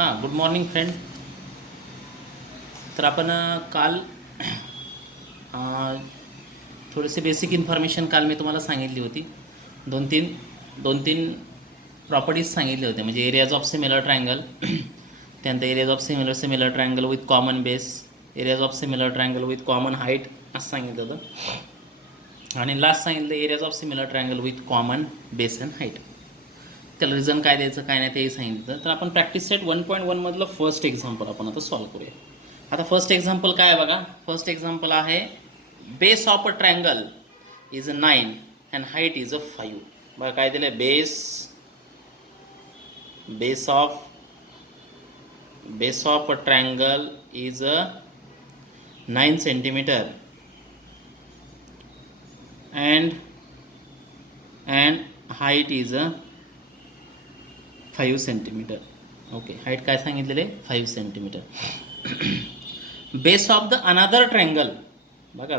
हां, good morning friend. तर आपण काल अ, थोडेसे बेसिक इन्फॉर्मेशन काल मी तुम्हाला सांगितली होती. दोन तीन दोन तीन प्रॉपर्टीज सांगितले होते, म्हणजे एरियाज ऑफ सिमिलर ट्रायंगल, त्यानंतर areas of similar similar triangle with common base, areas of similar triangle with common height असं सांगितलं होतं. आणि लास्ट सांगितलं areas of similar triangle with common base and height. त्याला रिझन काय द्यायचं काय नाही तेही सांगितलं. तर आपण प्रॅक्टिस सेट 1.1 मधलं फर्स्ट एक्झाम्पल आपण आता सॉल्व करूया. आता फर्स्ट एक्झाम्पल काय आहे बघा. फर्स्ट एक्झाम्पल आहे base of a triangle is a 9 and height is a 5. बघा काय दिलं, base of a triangle is a 9 centimetre and height is a 5 centimetre. Okay, height काय सांगितलेले 5 centimetre. Base of the another triangle, बघा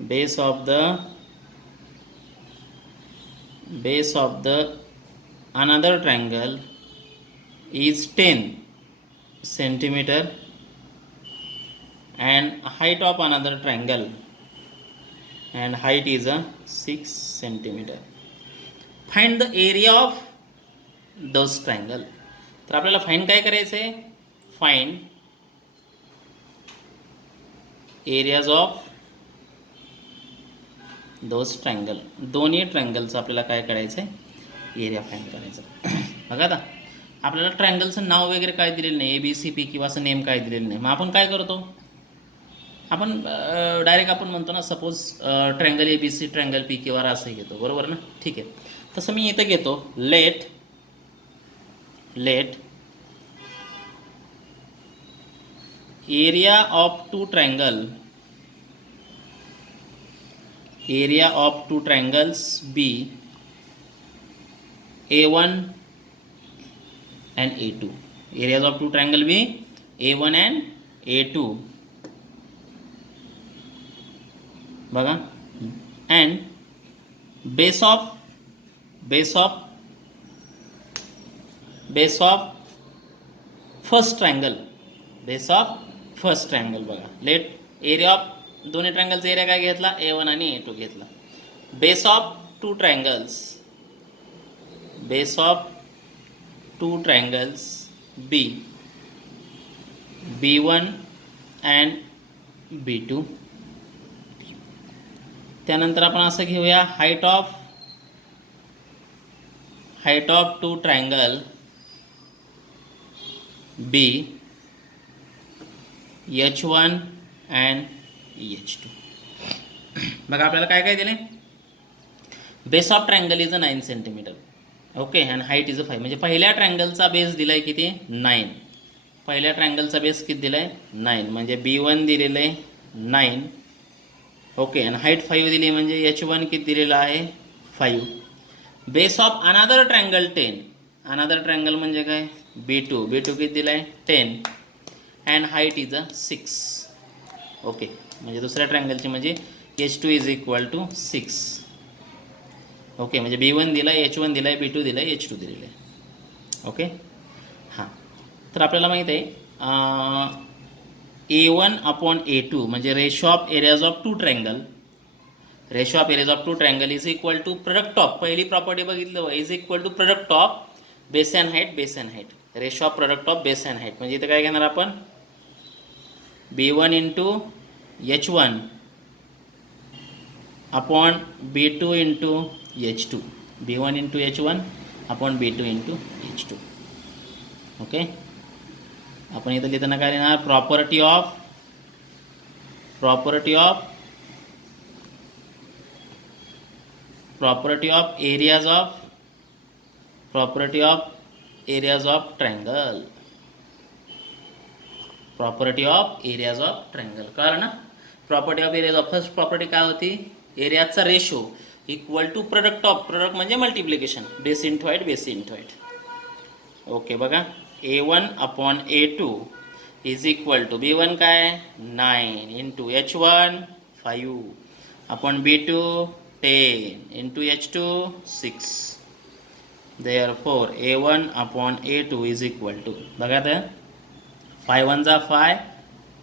base of the another triangle is 10 centimeter and height of another triangle and height is a 6 centimeter. Find the area of those triangle. तर आपल्याला find काय करायचं आहे, find areas of those triangle. दोन्ही ट्रायंगलचं आपल्याला काय करायचं आहे, एरिया फाइंड करायचं. बघा आता आपल्याला ट्रायंगलचं नाव वगैरे काय दिलेलं नाही, ABCP किंवा असं नेम काय दिलेलं नाही. मग आपण काय करतो, आपण डायरेक्ट आपण म्हणतो ना, suppose triangle ABC triangle PQR असं घेतो, बरोबर ना. ठीक आहे, तसं मी इथं घेतो let area of two triangles be A1 and A2. Areas of two triangle be A1 and A2. बघा, and base of first triangle, बघा. लेट एरिया ऑफ दोन्ही ट्रायंगलचा एरिया काय घेतला, A1 आणि A2 घेतला. Base of two triangles B1 and B2. त्यानंतर आपण असं घेऊया height of two triangle B H1 and H2. बघा आपल्याला काय काय दिले, base of triangle is a 9 centimetre. Okay, and height is a 5. म्हणजे पहिल्या ट्रायंगलचा बेस दिलाय किती, 9. पहिल्या ट्रायंगलचा बेस किती दिलाय, 9. म्हणजे B1 दिलेलं आहे 9. ओके, आणि हाईट 5 दिली, म्हणजे H1 किती दिलेला आहे 5. Base of another triangle 10. Another triangle म्हणजे काय, B2 किती दिलाय 10 and height is a 6. Okay, म्हणजे दुसऱ्या ट्रायंगलची म्हणजे H2 is equal to 6. Okay, म्हणजे B1 दिला आहे, H1 दिला आहे, B2 दिला आहे, H2 दिलेलं आहे. ओके, हां. तर आपल्याला माहीत आहे A1 अपॉन A2 म्हणजे ratio of areas of two triangle. Is equal to product of, पहिली प्रॉपर्टी बघितलं, is equal to product of base and height. Ratio of product of base and height म्हणजे इथं काय घेणार आपण, B1 into H1 upon B2 into H2. B1 into H1 upon B2 into H2. Okay, आपण इथं लिहिताना काय लिहिणार, property of areas of triangle. कळलं ना. Property of areas of, first property काय होती, एरियाचा रेशो इक्वल टू प्रोडक्ट म्हणजे multiplication, base into height. Okay, बघा A1 upon A2 is equal to B1 काय 9 into H1 5 upon B2 10 into H2 6. Therefore A1 upon A2 is equal to, बघा तर 5 1 जा 5,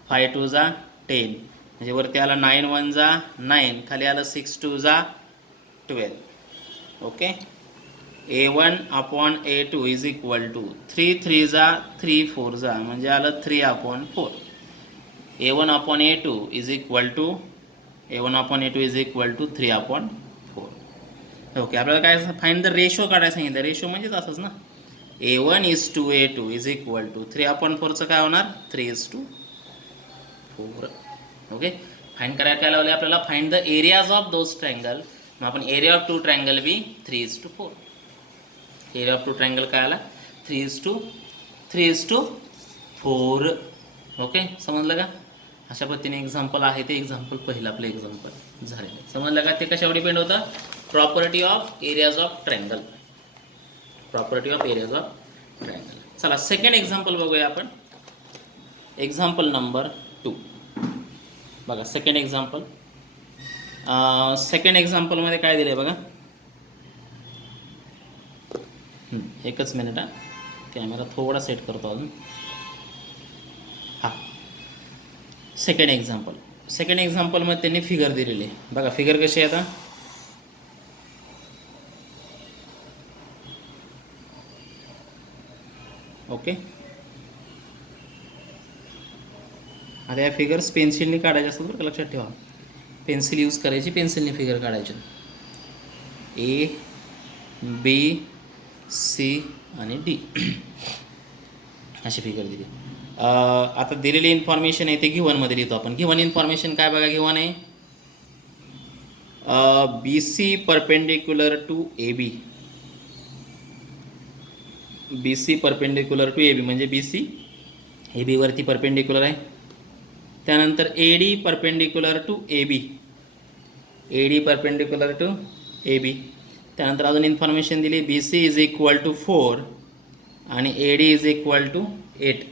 5 2 जा 10, म्हणजे वरती आला 9 1 जा 9, खाली आलं 6 2 जा 12. Okay, A1 upon A2 is equal to 3 3 जा 3 4 जा, म्हणजे आलं 3 upon 4. A1 upon A2 is equal to A1 upon A2 is equal to 3 upon 4. Okay, आपल्याला काय फाइंड द रेशो काढायला सांगितलं. रेशो म्हणजेच असंच ना, A1 is to A2 is equal to 3 upon 4चं काय होणार, 3 is to 4. ओके, फाइंड करायला काय लावले आपल्याला, find the areas of those triangle. मग आपण area of two triangle be 3 is to 4. Area of two triangle काय आला, 3 is to 4. ओके, समजलं का. अशा पद्धतीने एक्झाम्पल आहे, ते एक्झाम्पल पहिलं आपलं एक्झाम्पल झालेलं आहे. समजलं का. ते कशावर डिपेंड होतं, property of areas of triangle. Property of areas of triangle. चला सेकंड एक्झाम्पल बघूया आपण. एक्झाम्पल नंबर 2 बघा. सेकंड एक्झाम्पल, सेकंड एक्झाम्पलमध्ये काय दिलं आहे बघा. एकच मिनिट हा, कॅमेरा थोडा सेट करतो अजून. हां, सेकंड एक्झाम्पल. सेकंड एक्झाम्पलमध्ये त्यांनी फिगर दिलेली आहे बघा. फिगर कशी आहे आता, ओके. आता या फिगर्स पेन्सिलने काढायचे असतात बरं का, लक्षात ठेवा. पेन्सिल यूज करायची, पेन्सिलने फिगर काढायचे. ए बी सी आणि डी अशी फिगर दिली. आता दिलेली इन्फॉर्मेशन आहे ते गिव्हनमध्ये लिहितो आपण. गिव्हन इन्फॉर्मेशन काय बघा, गिव्हन आहे B C perpendicular to A B. B C perpendicular to A B म्हणजे बी सी ए बीवरती परपेंडिक्युलर आहे. त्यानंतर A D perpendicular to A B. A D perpendicular to A B. त्यानंतर अजून information दिली, B C is equal to 4 आणि A D is equal to 8.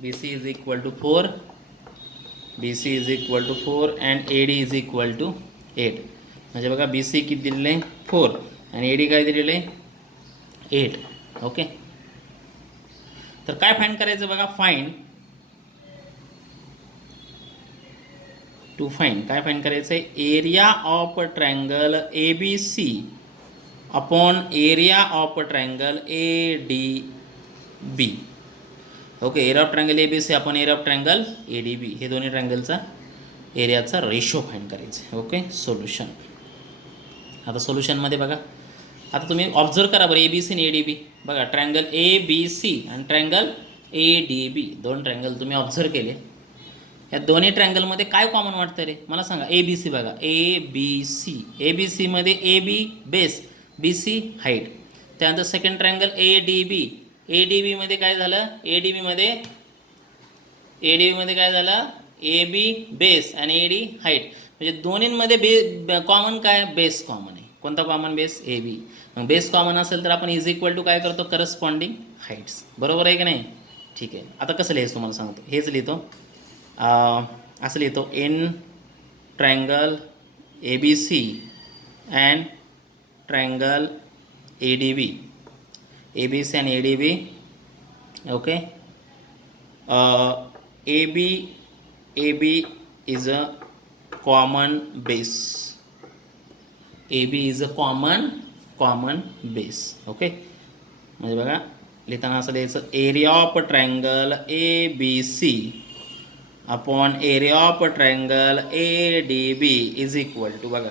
B C is equal to 4, B C is equal to 4 and A D is equal to 8. म्हणजे बघा B C किती दिलेलं आहे, 4 आणि ए डी काय दिलेलं आहे, 8. ओके, तर काय फाइंड करायचं बघा, फाइंड टू फाइंड काय फाइंड करायचं आहे, area of triangle A B C upon area of triangle A D B. Okay, area of triangle A B C upon area of triangle A D B, हे दोन्ही ट्रायंगलचा एरियाचा ratio find करायचा. Okay, solution. आता सोल्युशनमध्ये बघा, आता तुम्ही ऑब्झर्व करा बरं, ए बी सी आणि ए डी बी बघा. ट्रायंगल ए बी सी आणि ट्रायंगल ए डी बी, दोन ट्रायंगल तुम्ही ऑब्झर्व केले. या दोन्ही ट्रायंगलमध्ये काय कॉमन वाटतं रे मला सांगा. ए बी सी बघा, A B C. A B सीमध्ये A B base, B C height. त्यानंतर second triangle A D B. A D बीमध्ये काय झालं, ए डी बीमध्ये काय झालं, ए बी बेस आणि ए डी हाईट. म्हणजे दोन्हींमध्ये कॉमन काय, बेस कॉमन आहे. कोणता कॉमन, बेस, ए बी. मग बेस कॉमन असेल तर आपण इज इक्वल टू काय करतो, करस्पॉन्डिंग हाईट्स. बरोबर आहे की नाही. ठीक आहे, आता कसं लिहायचं तुम्हाला सांगतो. हेच लिहितो, असं लिहितो, in triangle A B C and triangle A D B. A B C आणि A D B. Okay, A B is a common base. A B is a common base. Okay, म्हणजे बघा लिहिताना असं लिहायचं, area of triangle A B C upon area of triangle A D B is equal to, बघा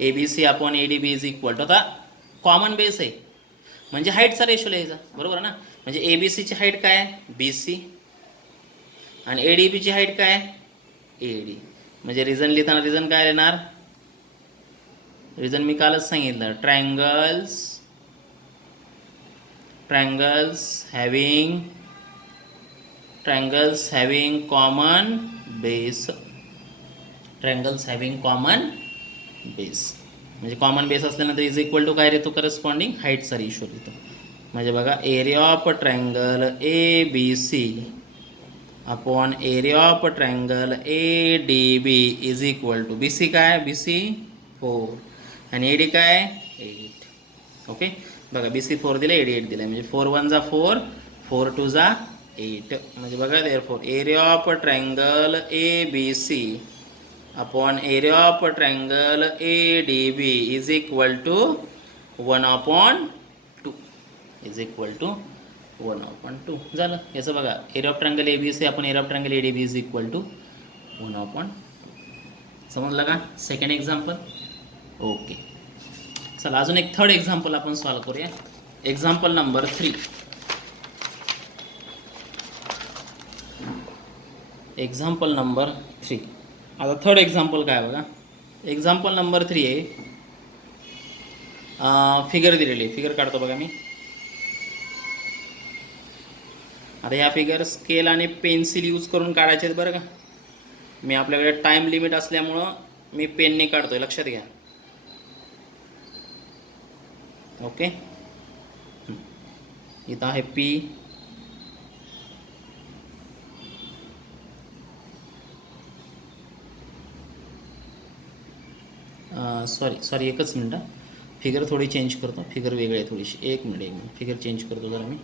A B C upon A D B is equal to. आता common base आहे म्हणजे हाईटचा ratio लिहायचा, बरोबर ना. म्हणजे ए बी सीची height काय आहे, बी सी, आणि ए डी बीची हाईट काय आहे, ए डी. म्हणजे रिझन लिहिताना रिझन काय येणार, रिझन मी कालच सांगितलं, triangles having common base. Triangles having common base म्हणजे कॉमन बेस असल्यानंतर इज इक्वल टू काय येतो, करस्पॉन्डिंग हाईटचा रेशो येतो. म्हणजे बघा, area of triangle A B C upon area of triangle A D B is equal to, B C काय, B C 4 आणि ए डी काय 8. ओके, बघा BC 4 दिलं, AD 8 दिलं, म्हणजे 4 1 जा 4, 4 2 जा 8, म्हणजे बघा therefore area of triangle ABC upon area of triangle ADB is equal to 1/2 is equal to 1/2 झालं. याचं बघा एरिया ऑफ ट्रायंगल ABC आपण area of triangle ADB is equal to 1/2. समजलं का? Second example. ओके, चला अजून एक थर्ड एक्झाम्पल आपण सॉल्व करूया. Example number 3. Example number 3. आता थर्ड एक्झाम्पल काय बघा. एक्झाम्पल नंबर 3 आहे. फिगर दिलेली, फिगर काढतो बघा मी. आता ह्या फिगर स्केल आणि पेन्सिल यूज करून काढायचे आहेत बरं का. मी आपल्याकडे टाईम लिमिट असल्यामुळं मी पेनने काढतोय, लक्षात घ्या. ओके, इथं आहे P, सॉरी एकच मिनटं, फिगर थोडी चेंज करतो. फिगर वेगळी आहे थोडीशी. एक मिनिट फिगर चेंज करतो जरा मी.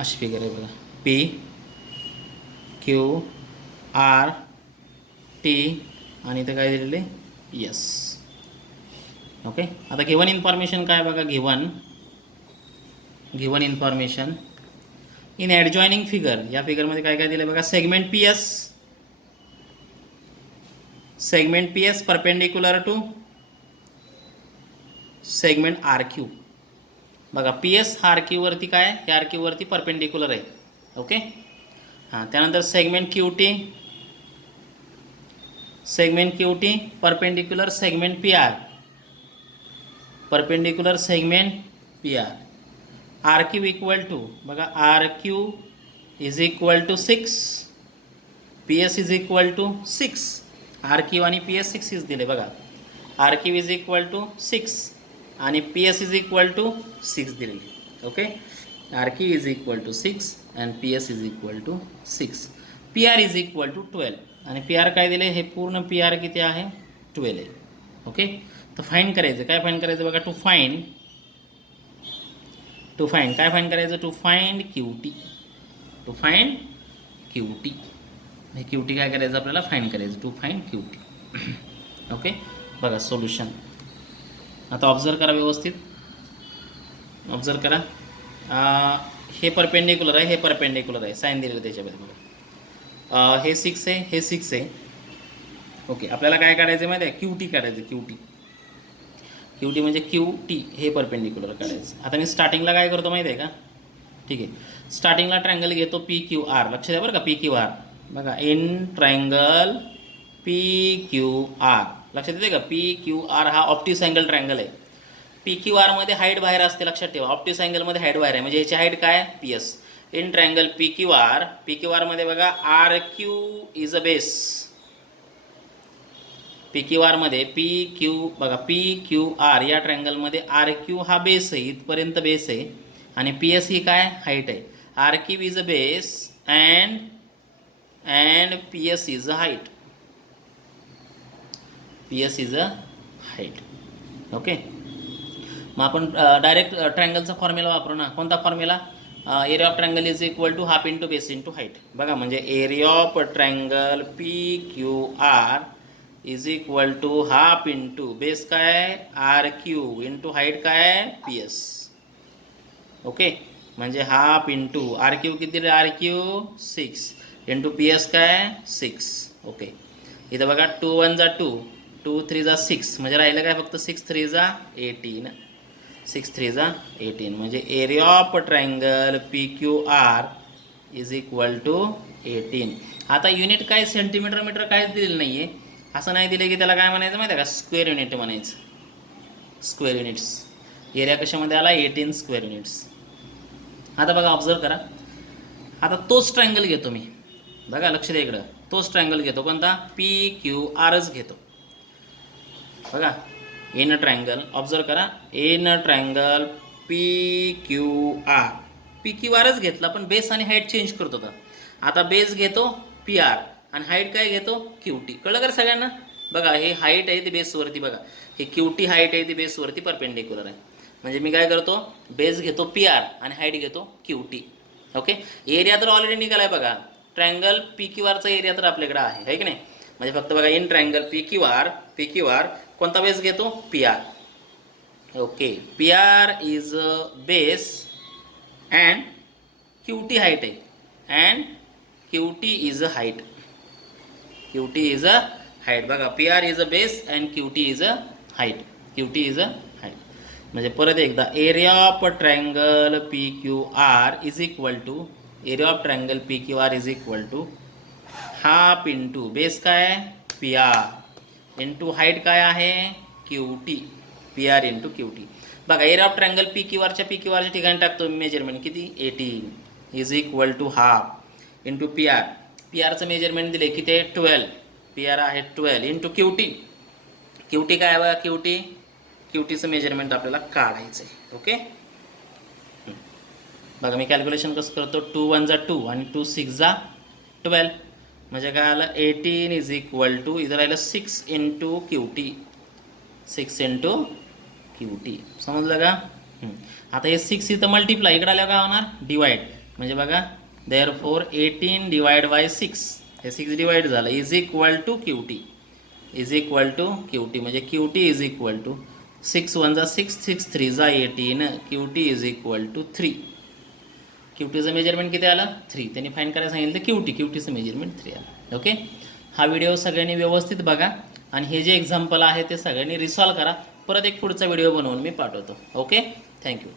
अशी फिगर आहे बघा. P Q R T आणि इथं काय दिलेलं आहे S. ओके, आता गिवन इन्फॉर्मेशन काय बघा. Given information in adjoining figure. या फिगरमध्ये काय काय दिलं आहे बघा. Segment PS perpendicular to segment RQ. बघा PS हा RQ वरती काय, या RQ वरती परपेंडिक्युलर आहे. ओके, हां, त्यानंतर segment QT perpendicular segment PR, perpendicular segment PR. RQ equal to बघा, RQ is equal to 6, PS is equal to 6. RQ आणि PS 6 इज दिले बघा. RQ इज इक्वल टू 6 आणि PS इज इक्वल टू 6 दिलेली. Okay, RQ is equal to 6 and PS is equal to 6. PR is equal to 12 आणि PR काय दिले, हे पूर्ण PR किती आहे, 12 आहे. ओके, तर फाईंड करायचं. काय फाईंड करायचं बघा. टू फाईंड काय फाईंड करायचं. To find QT. हे QT काय करायचं आपल्याला, फाईंड करायचं. To find QT. ओके, बघा सोल्युशन. आता ऑब्झर्व करा व्यवस्थित, ऑब्झर्व करा. हे परपेंडिक्युलर आहे, हे परपेंडिक्युलर आहे, साईन दिलेलं त्याच्यामध्ये बघा. हे 6 आहे, हे 6 आहे. ओके, आपल्याला काय काढायचं माहिती आहे, QT काढायचं. QT म्हणजे QT हे परपेंडिक्युलर काढायचं. आता मी स्टार्टिंगला काय करतो माहिती आहे का. ठीक आहे, स्टार्टिंगला ट्रायंगल घेतो PQR. लक्ष द्या बरं का, PQR बघा. इन ट्रायंगल PQR लक्षात येते का. PQR हा ऑप्टिस अँगल ट्रायंगल आहे. PQR मध्ये हाईट बाहेर असते, लक्षात ठेवा. ऑप्टिस अँगलमध्ये हाईट बाहेर आहे, म्हणजे ह्याची हाईट काय, PS. इन ट्रायंगल PQR मध्ये बघा, RQ is a base. PQR मध्ये बघा, PQR या ट्रायंगलमध्ये RQ हा बेस आहे, इथपर्यंत बेस आहे, आणि PS ही काय, हाईट आहे. RQ is a base and PS is a height. PS is a height. Okay, मग आपण डायरेक्ट ट्रायंगलचा फॉर्म्युला वापरू ना. कोणता formula. Area of triangle is equal to half into base into height. बघा, म्हणजे area of triangle PQR is equal to half into base काय, RQ into height काय, PS. ओके, म्हणजे हाफ इंटू RQ किती, RQ 6 into PS काय, 6. Okay, इथं बघा 2 1 जा 2, 2 3 जा 6, म्हणजे राहिलं काय फक्त 6 3 जा 18, 6 3 जा 18, म्हणजे area of triangle PQR is equal to 18. आता युनिट काय, सेंटीमीटर मीटर काहीच दिलेलं नाही आहे. असं नाही दिलं की त्याला काय म्हणायचं माहिती आहे का, स्क्वेअर युनिट म्हणायचं. Square units. एरिया कशामध्ये आला, 18 स्क्वेअर युनिट्स. आता बघा, ऑब्झर्व करा. आता तोच ट्रायंगल घेतो मी. बघा, लक्ष द्या इकडं. तोच ट्रायंगल घेतो, कोणता, PQRच घेतो. बघा, इन ट्रायंगल, ऑब्झर्व करा. In triangle PQR. PQRच घेतला पण बेस आणि हाईट चेंज करत होता. आता बेस घेतो PR आणि हाईट काय घेतो QT. कळलं का सगळ्यांना? बघा हे हाईट आहे ती बेसवरती, बघा हे QT हाईट आहे ती बेसवरती परपेंडिक्युलर आहे. म्हणजे मी काय करतो, बेस घेतो PR आणि हाईट घेतो QT. ओके, एरिया तर ऑलरेडी निघाला आहे बघा. ट्रायंगल PQRचा एरिया तर आपल्याकडे आहे की नाही. म्हणजे फक्त बघा इन ट्रायंगल PQR कोणता बेस घेतो PR. Okay, PR is base and QT height आहे and QT is a height. QT is a height. बघा PR is a base and QT is a height. QT is a height. म्हणजे परत एकदा area of triangle PQR is equal to PQR is equal to half into base काय आहे PR into height काय आहे QT. PR into QT. बघा area of triangle PQRच्या ठिकाणी टाकतो मेजरमेंट किती 18 is equal to half into PRचं मेजरमेंट दिले किती आहे 12. PR आहे 12 इंटू QT काय आहे बघा QTचं मेजरमेंट आपल्याला काढायचं आहे. ओके, बघा मी कॅल्क्युलेशन कसं करतो 2 1 जा 2 आणि 2 6 जा 12. म्हणजे काय आलं 18 इज इक्वल टू इथं राहिलं 6 इंटू QT. 6 into QT. समजलं का? आता हे 6 इथं मल्टिप्लाय इकडे आल्यावर काय होणार डिवाइड. म्हणजे बघा देअरफॉर 18 डिवाइड बाय 6 हे 6 डिवाइड झालं is equal to QT. Is equal to QT म्हणजे QT इज इक्वल टू 6 1 जा 6 6 3 जा 18 QT इज इक्वल टू 3. QTचं मेजरमेंट किती आलं 3. त्यांनी फाईंड करायला सांगितलं QTचं मेजरमेंट 3 आलं. ओके, हा व्हिडिओ सगळ्यांनी व्यवस्थित बघा आणि हे जे एक्झाम्पल आहे ते सगळ्यांनी रिसॉल्व करा. परत एक पुढचा व्हिडिओ बनवून मी पाठवतो. Okay, thank you.